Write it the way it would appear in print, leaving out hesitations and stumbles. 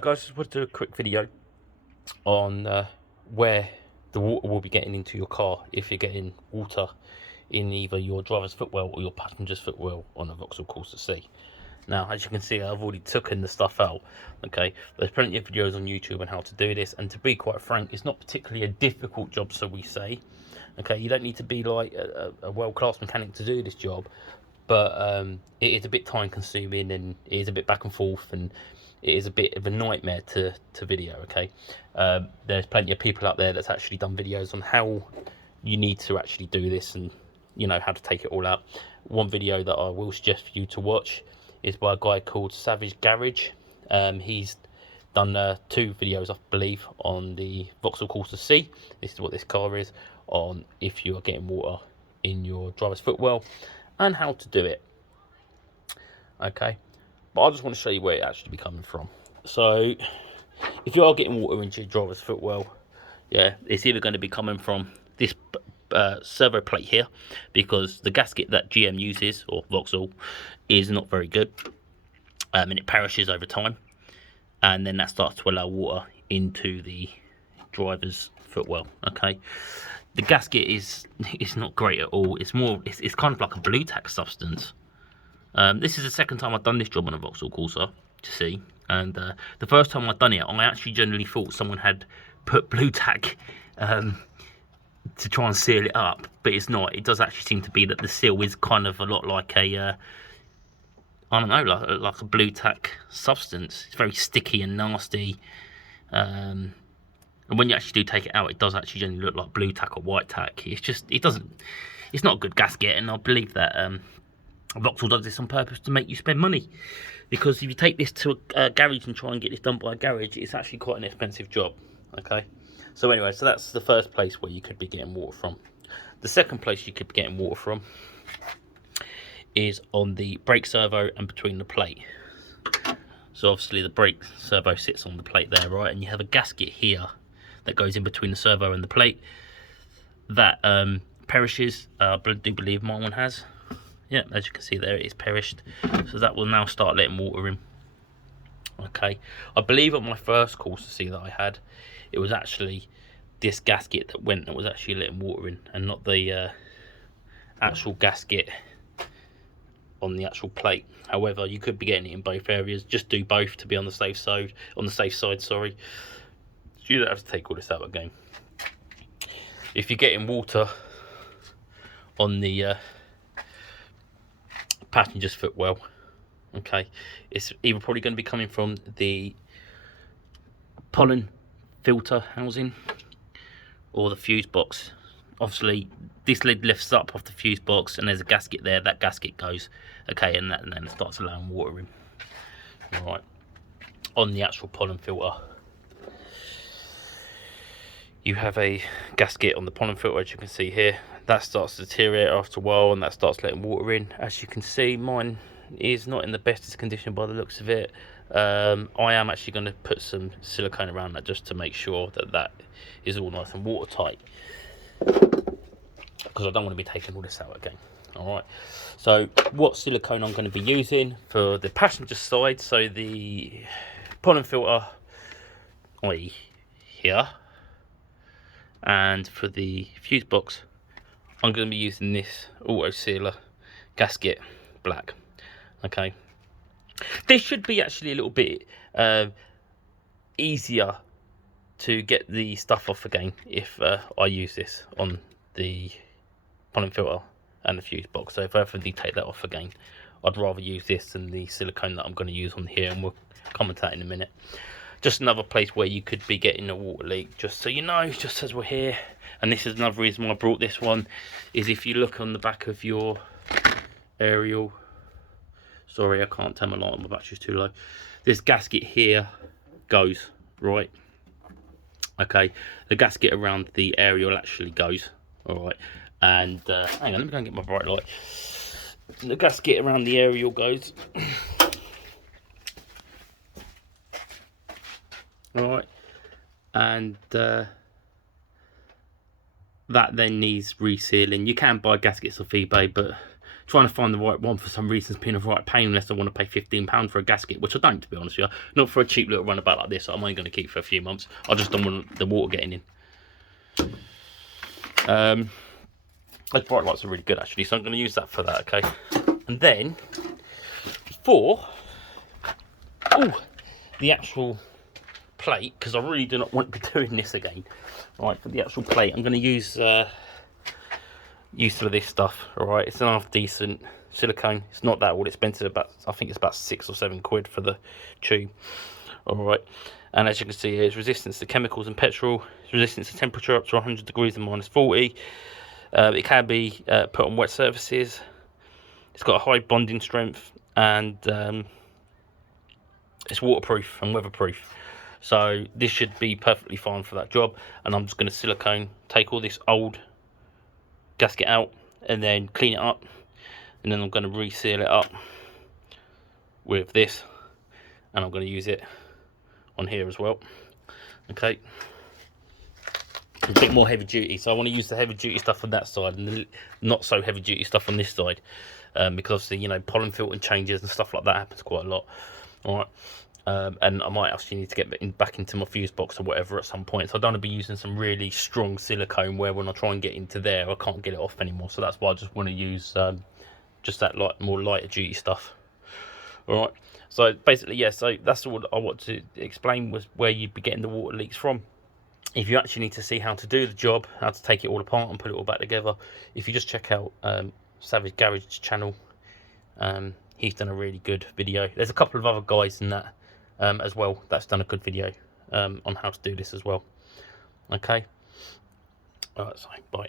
Guys, just want to do a quick video on where the water will be getting into your car if you're getting water in either your driver's footwell or your passenger's footwell on a Vauxhall Corsa C. Now, as you can see, I've already taken the stuff out. Okay, there's plenty of videos on YouTube on how to do this, and to be quite frank, it's not particularly a difficult job, so we say. Okay, you don't need to be like a world-class mechanic to do this job, but it is a bit time-consuming and it is a bit back and forth, and it is a bit of a nightmare to video. Okay, there's plenty of people out there that's actually done videos on how you need to actually do this, and you know how to take it all out. One video that I will suggest for you to watch is by a guy called Savage Garage. He's done 2 videos, I believe, on the Vauxhall Corsa C. This is what this car is, on if you are getting water in your driver's footwell and how to do it. Okay, but I just want to show you where it actually be coming from. So if you are getting water into your driver's footwell, yeah, it's either going to be coming from this servo plate here, because the gasket that GM uses, or Vauxhall, is not very good, and it perishes over time, and then that starts to allow water into the driver's footwell. Okay, the gasket is not great at all. It's kind of like a blue tack substance. This is the second time I've done this job on a Vauxhall Corsa to see, and the first time I'd done it, I actually generally thought someone had put blue tack to try and seal it up, but it's not. It does actually seem to be that the seal is kind of a lot like a I don't know, like a blue tack substance. It's very sticky and nasty, and when you actually do take it out, it does actually generally look like blue tack or white tack. It's not a good gasket, and I believe that Vauxhall does this on purpose to make you spend money, because if you take this to a garage and try and get this done by a garage, it's actually quite an expensive job. Okay, so anyway, so that's the first place where you could be getting water from. The second place you could be getting water from is on the brake servo and between the plate. So obviously the brake servo sits on the plate there, right, and you have a gasket here that goes in between the servo and the plate that perishes. I do believe my one has. Yeah, as you can see there, it is perished, so that will now start letting water in. Okay, I believe on my first Corsa C that I had, it was actually this gasket that was actually letting water in, and not the actual gasket on the actual plate. However, you could be getting it in both areas. Just do both to be on the safe side. Sorry, so you don't have to take all this out again. If you're getting water on the passenger's footwell, okay, it's either probably going to be coming from the pollen filter housing or the fuse box. Obviously this lid lifts up off the fuse box, and there's a gasket there. That gasket goes, okay, and then it starts allowing water in. All right, on the actual pollen filter, you have a gasket on the pollen filter, as you can see here. That starts to deteriorate after a while, and that starts letting water in. As you can see, mine is not in the bestest condition by the looks of it. I am actually going to put some silicone around that just to make sure that that is all nice and watertight, because I don't want to be taking all this out again. All right, so what silicone I'm going to be using for the passenger side, so the pollen filter, i.e. here, and for the fuse box, I'm going to be using this auto sealer gasket black. Okay, this should be actually a little bit easier to get the stuff off again if I use this on the pollen filter and the fuse box. So if I ever do take that off again, I'd rather use this than the silicone that I'm going to use on here, and we'll comment that in a minute. Just another place where you could be getting a water leak, just so you know, just as we're here. And this is another reason why I brought this one, is if you look on the back of your aerial, sorry, I can't turn my light on, my battery's too low. This gasket here goes, right? Okay, the gasket around the aerial actually goes, all right. And hang on, let me go and get my bright light. The gasket around the aerial goes. All right, and that then needs resealing. You can buy gaskets off eBay, but trying to find the right one for some reason has been a right pain, unless I want to pay £15 for a gasket, which I don't, to be honest with you. Not for a cheap little runabout like this. I'm only going to keep for a few months. I just don't want the water getting in. Those bright lights are really good, actually, so I'm going to use that for that, okay? And then for the actual plate, because I really do not want to be doing this again. Right, for the actual plate, I'm going to use some of this stuff. All right, it's an half decent silicone. It's not that all expensive. I think it's about £6 or £7 for the tube. All right, and as you can see here, it's resistance to chemicals and petrol. It's resistance to temperature up to 100 degrees and -40. It can be put on wet surfaces. It's got a high bonding strength, and it's waterproof and weatherproof. So this should be perfectly fine for that job. And I'm just going to silicone, take all this old gasket out and then clean it up. And then I'm going to reseal it up with this. And I'm going to use it on here as well. Okay. A bit more heavy duty. So I want to use the heavy duty stuff on that side and the not so heavy duty stuff on this side. Because obviously, you know, pollen filter changes and stuff like that happens quite a lot. All right. And I might actually need to get back into my fuse box or whatever at some point. So I don't want to be using some really strong silicone where when I try and get into there, I can't get it off anymore. So that's why I just want to use just that more lighter duty stuff. All right. So basically, yeah. So that's all I want to explain, was where you'd be getting the water leaks from. If you actually need to see how to do the job, how to take it all apart and put it all back together, if you just check out Savage Garage channel, he's done a really good video. There's a couple of other guys in that as well that's done a good video on how to do this as well. Okay. Alright, so bye.